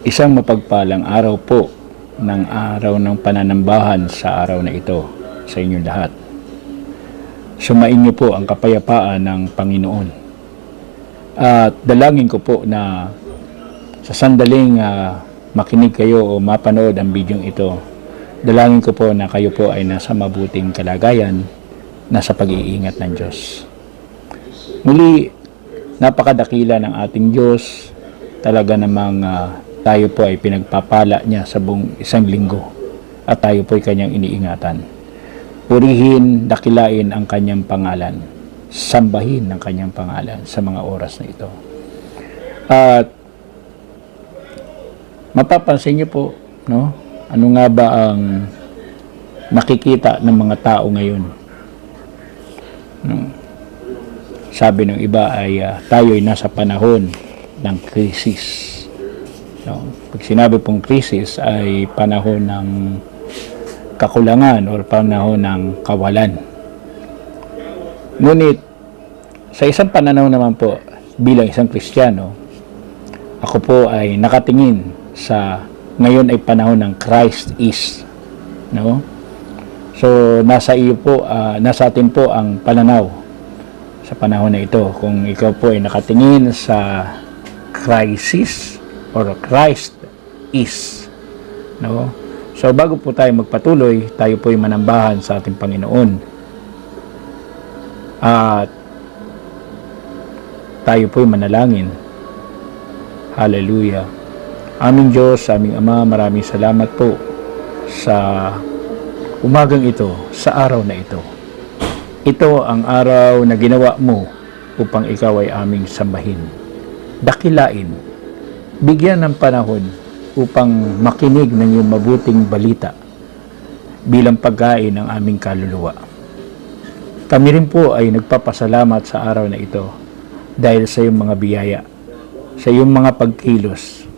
Isang mapagpalang araw po ng araw ng pananambahan sa araw na ito sa inyong lahat. Sumain niyo po ang kapayapaan ng Panginoon. At dalangin ko po na sa sandaling makinig kayo o mapanood ang bidyong ito, dalangin ko po na kayo po ay nasa mabuting kalagayan, nasa pag-iingat ng Diyos. Muli, napakadakila ng ating Diyos. Talaga namang tayo po ay pinagpapala niya sa buong isang linggo at tayo po ay kanyang iniingatan. Purihin, dakilain ang kanyang pangalan. Sambahin ang kanyang pangalan sa mga oras na ito. At mapapansin niyo po, no? Ano nga ba ang nakikita ng mga tao ngayon? No? Sabi ng iba ay tayo ay nasa panahon ng krisis. No? Pag sinabi pong krisis ay panahon ng kakulangan o panahon ng kawalan. Ngunit sa isang pananaw naman po bilang isang Kristiyano, ako po ay nakatingin sa ngayon ay panahon ng Christ is. No? So nasa iyo po, nasa atin po ang pananaw sa panahon na ito. Kung ikaw po ay nakatingin sa crisis or Christ is. No? So bago po tayo magpatuloy, tayo po ay manambahan sa ating Panginoon. At tayo po ay manalangin. Hallelujah. Aming Diyos, aming Ama, maraming salamat po sa umagang ito, sa araw na ito. Ito ang araw na ginawa mo upang ikaw ay aming sambahin. Dakilain, bigyan ng panahon upang makinig ng iyong mabuting balita bilang pagkain ng aming kaluluwa. Kami rin po ay nagpapasalamat sa araw na ito dahil sa iyong mga biyaya, sa iyong mga pagkilos.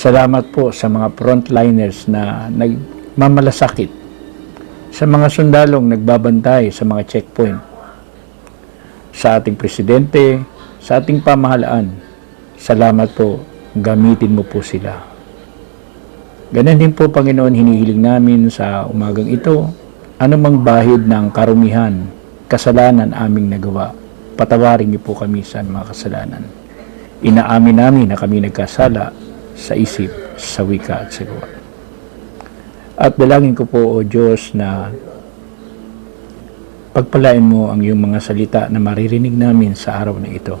Salamat po sa mga frontliners na nagmamalasakit, sa mga sundalong nagbabantay sa mga checkpoint, sa ating presidente, sa ating pamahalaan. Salamat po, gamitin mo po sila. Ganun din po, Panginoon, hinihiling namin sa umagang ito, anumang bahid ng karumihan, kasalanan aming nagawa, patawarin niyo po kami sa mga kasalanan. Inaamin namin na kami nagkasala sa isip, sa wika at sa gawa. At dalangin ko po, O Diyos, na pagpalain mo ang iyong mga salita na maririnig namin sa araw na ito.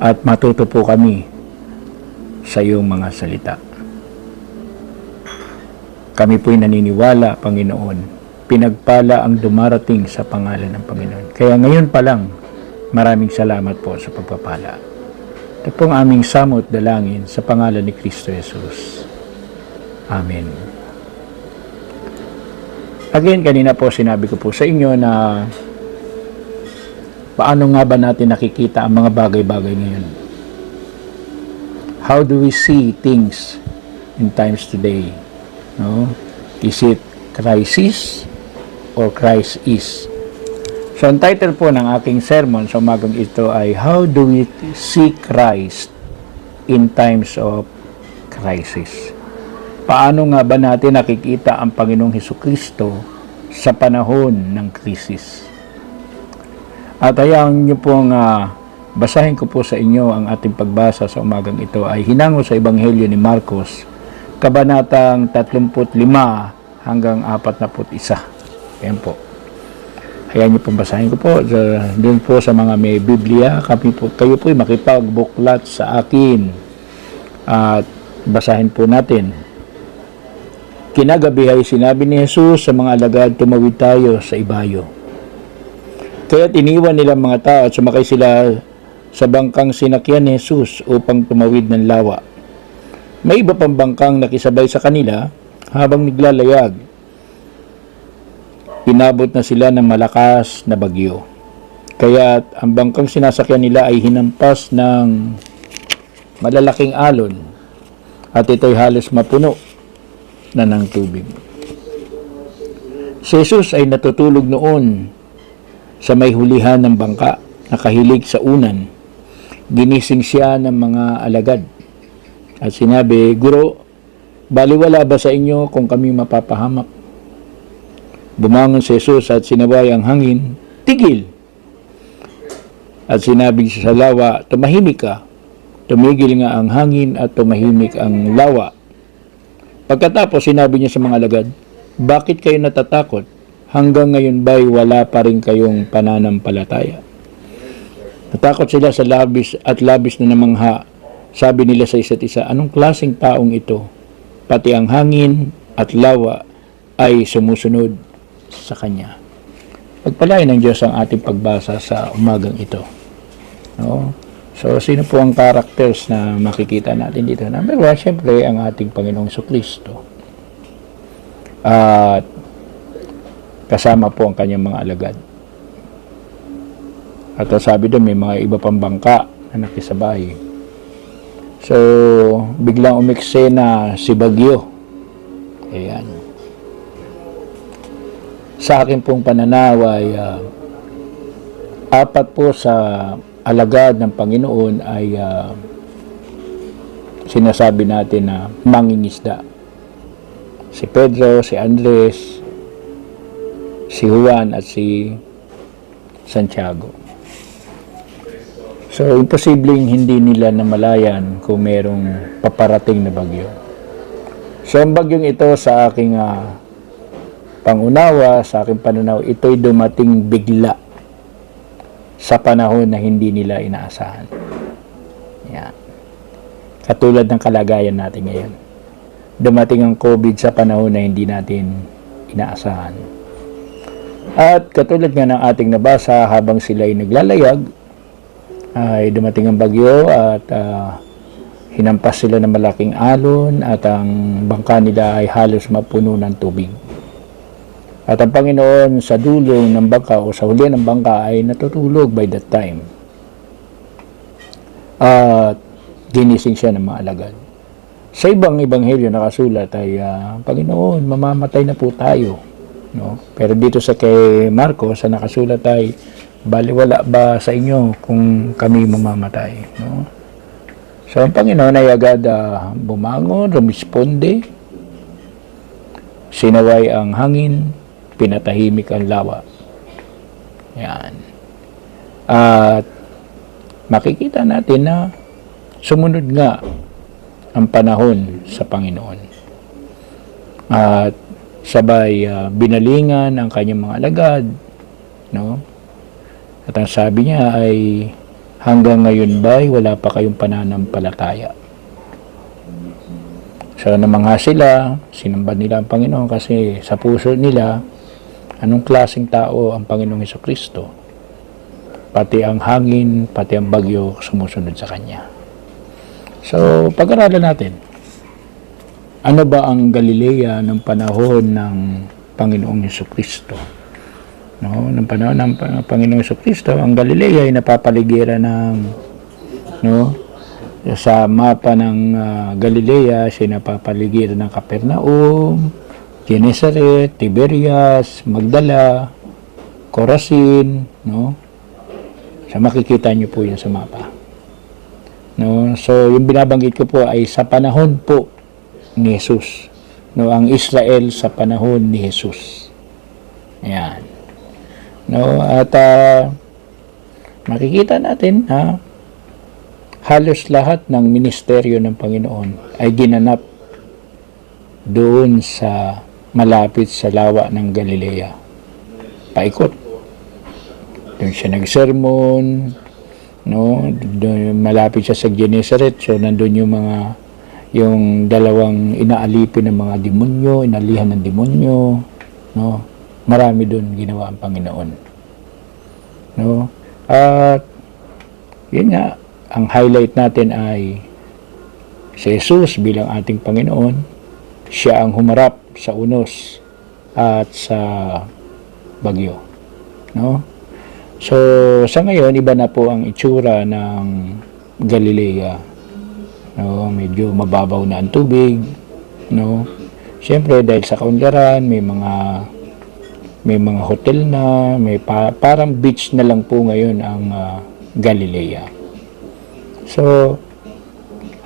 At matuto po kami sa iyong mga salita. Kami po'y naniniwala, Panginoon, pinagpala ang dumarating sa pangalan ng Panginoon. Kaya ngayon pa lang, maraming salamat po sa pagpapala. Ito pong aming samot dalangin sa pangalan ni Kristo Jesus. Amen. Again, kanina po sinabi ko po sa inyo na paano nga ba natin nakikita ang mga bagay-bagay ngayon? How do we see things in times today? No? Is it crisis or Christ is? So, ang title po ng aking sermon sa umagang ito ay How do we see Christ in times of crisis? Paano nga ba natin nakikita ang Panginoong Hesukristo sa panahon ng krisis? At hayaan niyo pong basahin ko po sa inyo ang ating pagbasa sa umagang ito ay hinango sa Ebanghelyo ni Marcos, kabanatang 35 hanggang 41. Ayan po. Hayaan niyo pong basahin ko po. Doon po sa mga may Biblia, kayo po makipagbuklat sa akin at basahin po natin. Kinagabi ay sinabi ni Jesus sa mga alagad, tumawid tayo sa ibayo. Kaya't iniwan nila mga tao at sumakay sila sa bangkang sinakyan ni Jesus upang tumawid ng lawa. May iba pang bangkang nakisabay sa kanila habang naglalayag. Inabot na sila ng malakas na bagyo. Kaya't ang bangkang sinasakyan nila ay hinampas ng malalaking alon at ito'y halos mapuno na ng tubig. Si Jesus ay natutulog noon sa may hulihan ng bangka, nakahilig sa unan. Ginising siya ng mga alagad. At sinabi, Guro, baliwala ba sa inyo kung kami mapapahamak? Bumangon si Jesus at sinaway ang hangin, tigil! At sinabi sa lawa, tumahimik ka. Tumigil nga ang hangin at tumahimik ang lawa. Pagkatapos sinabi niya sa mga alagad, bakit kayo natatakot? Hanggang ngayon ba'y wala pa rin kayong pananampalataya? Natakot sila sa labis na namangha. Sabi nila sa isa't isa, anong klaseng taong ito? Pati ang hangin at lawa ay sumusunod sa kanya. Pagpalain ng Diyos ang ating pagbasa sa umagang ito. No? So, sino po ang characters na makikita natin dito? Number one, syempre, ang ating Panginoong Jesucristo. At kasama po ang kanyang mga alagad. At sabi doon, may mga iba pang bangka na nakisabay. So, biglang umeksena si Bagyo. Ayan. Sa akin pong pananaw ay apat po sa alagad ng Panginoon ay sinasabi natin na mangingisda. Si Pedro, si Andres, si Juan at si Santiago. So, imposibleng hindi nila namalayan kung merong paparating na bagyo. So, ang bagyong ito sa aking pangunawa, sa aking pananaw, ito'y dumating bigla sa panahon na hindi nila inaasahan. Yan. Katulad ng kalagayan natin ngayon. Dumating ang COVID sa panahon na hindi natin inaasahan. At katulad nga ng ating nabasa, habang sila'y naglalayag, ay dumating ang bagyo at hinampas sila ng malaking alon at ang bangka nila ay halos mapuno ng tubig. At ang Panginoon sa dulong ng bangka o sa huli ng bangka ay natutulog by that time. At ginising siya ng mga alagad. Sa ibang ebanghelyo nakasulat ay, Panginoon, mamamatay na po tayo. No? Pero dito sa kay Marcos, sa nakasulat ay, baliwala ba sa inyo kung kami mamamatay? No? So ang Panginoon ay agad bumangon, rumisponde, sinaway ang hangin, pinatahimik ang lawa. Yan. At makikita natin na sumunod nga ang panahon sa Panginoon. At sabay binalingan ang kanyang mga alagad. No? At ang sabi niya ay, hanggang ngayon ba'y wala pa kayong pananampalataya? So namangha sila, sinamba nila ang Panginoon kasi sa puso nila, anong klaseng tao ang Panginoong Jesucristo? Pati ang hangin, pati ang bagyo sumusunod sa Kanya. So, pag-aralan natin, ano ba ang Galilea ng panahon ng Panginoong Jesucristo? No, ng panahon ng Panginoong Jesucristo, ang Galilea ay napapaligiran ng, no, sa mapa ng Galilea, siya napapaligiran ng Capernaum, Genesaret, Tiberias, Magdala, Corazin, no? So makikita niyo po 'yan sa mapa. No, so yung binabanggit ko po ay sa panahon po ni Jesus. No, ang Israel sa panahon ni Jesus. Ayan. No, at makikita natin halos lahat ng ministeryo ng Panginoon ay ginanap doon sa malapit sa lawa ng Galilea. Paikot. Doon siya nagsermon, no? Doon, malapit siya sa Genesaret, so nandun yung dalawang inaalipin ng mga demonyo, inalihan ng demonyo, no? Marami doon ginawa ang Panginoon. No? At yun nga, ang highlight natin ay si Jesus bilang ating Panginoon. Siya ang humarap sa unos at sa bagyo. No? So, sa ngayon, iba na po ang itsura ng Galilea. No? Medyo mababaw na ang tubig. No? Siyempre, dahil sa kaunlaran, may mga hotel na, parang beach na lang po ngayon ang Galilea. So,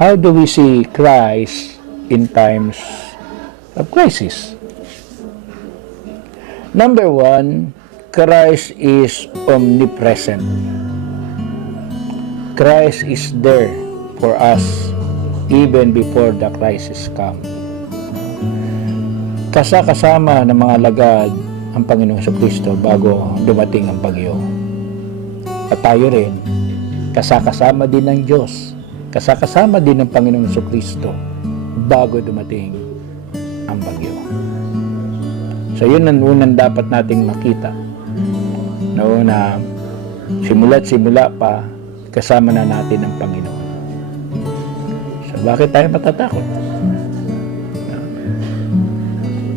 How do we see Christ in times of crisis? Number one, Christ is omnipresent. Christ is there for us even before the crisis comes. Kasama ng mga lagad ang Panginoong Kristo bago dumating ang bagyo. At tayo rin, kasama din ng Diyos, kasama din ng Panginoong Kristo bago dumating ang bagyo. So yun ang unang dapat nating makita. No, na simula pa, kasama na natin ang Panginoon. So bakit tayo matatakot?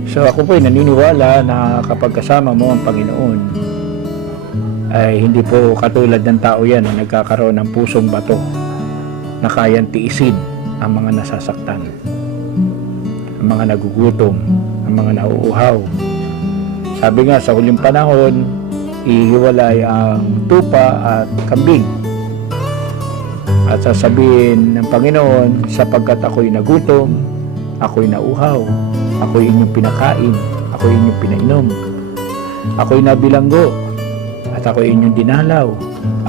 So ako po ay naniniwala na kapag kasama mo ang Panginoon, ay hindi po katulad ng tao yan na nagkakaroon ng pusong bato na kayang tiisin ang mga nasasaktan, ang mga nagugutom, ang mga nauuhaw. Sabi nga sa huling panahon, ihiwalay ang tupa at kambing. At sasabihin ng Panginoon, sapagkat ako'y nagutom, ako'y nauhaw, ako'y inyong pinakain, ako'y inyong pinainom, ako'y nabilanggo, at ako'y inyong dinalaw,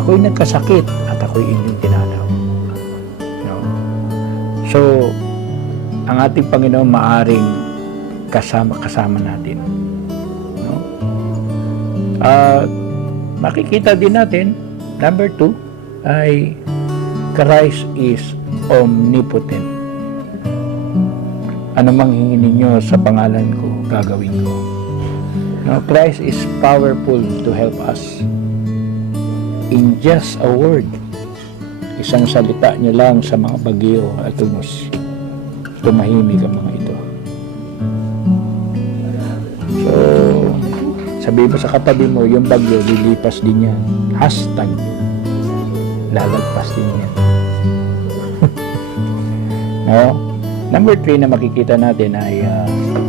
ako'y nagkasakit, at ako'y inyong dinalaw. No? So, ang ating Panginoon maaring kasama natin. No? Makikita din natin, number 2, ay Christ is omnipotent. Ano mang hingin ninyo sa pangalan ko, gagawin ko. Now, Christ is powerful to help us. In just a word, isang salita niya lang sa mga bagyo at tumahimik ang mga ito. So, sabihin mo sa katabi mo, yung bagyo, lilipas din yan. Hashtag, lalagpas din yan. No? Number 3 na makikita natin ay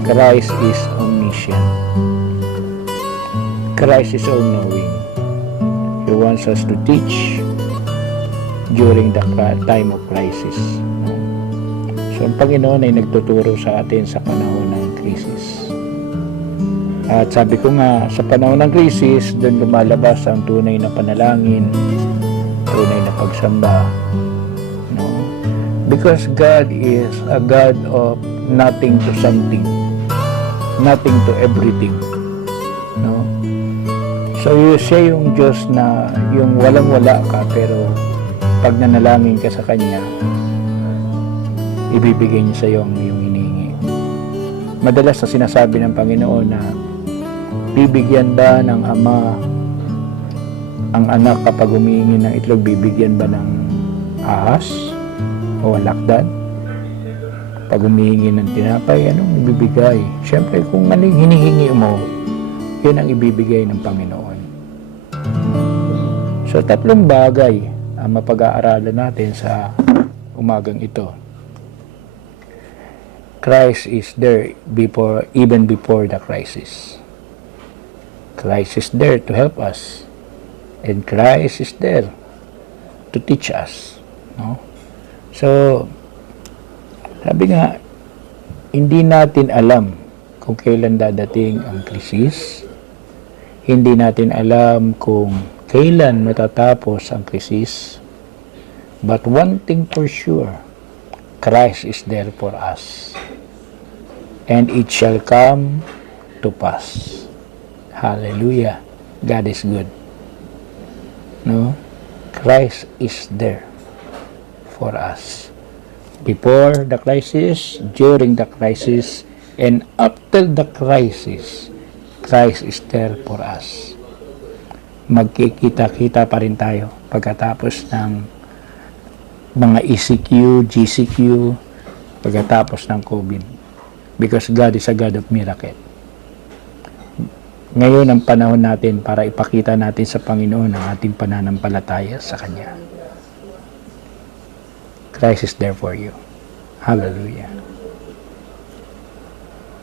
Christ is omniscient. Christ is all-knowing. He wants us to teach during the time of crisis. So, ang Panginoon ay nagtuturo sa atin sa panahon ng krisis. At sabi ko nga, sa panahon ng krisis, doon lumalabas ang tunay na panalangin, tunay na pagsamba. Because God is a God of nothing to something, nothing to everything. No? So, siya yung Diyos na yung walang-wala ka, pero pag nanalangin ka sa Kanya, ibibigay niya sa iyo ang iyong hinihingi. Madalas na sinasabi ng Panginoon na bibigyan ba ng Ama ang anak kapag humihingi ng itlog, bibigyan ba ng ahas o lakdan? Pag humihingi ng tinapay, anong ibibigay? Siyempre, kung anong hinihingi mo, yun ang ibibigay ng Panginoon. So, 3 bagay ang mapag-aaralan natin sa umagang ito. Christ is there even before the crisis. Christ is there to help us. And Christ is there to teach us. No? So, sabi nga, hindi natin alam kung kailan dadating ang krisis. Hindi natin alam kung kailan matatapos ang krisis. But one thing for sure, Christ is there for us. And it shall come to pass. Hallelujah. God is good. No? Christ is there for us. Before the crisis, during the crisis, and after the crisis, Christ is there for us. Magkikita-kita pa rin tayo pagkatapos ng mga ECQ, GCQ, pagkatapos ng COVID. Because God is a God of miracle. Ngayon ang panahon natin para ipakita natin sa Panginoon ang ating pananampalataya sa Kanya. Christ is there for you. Hallelujah.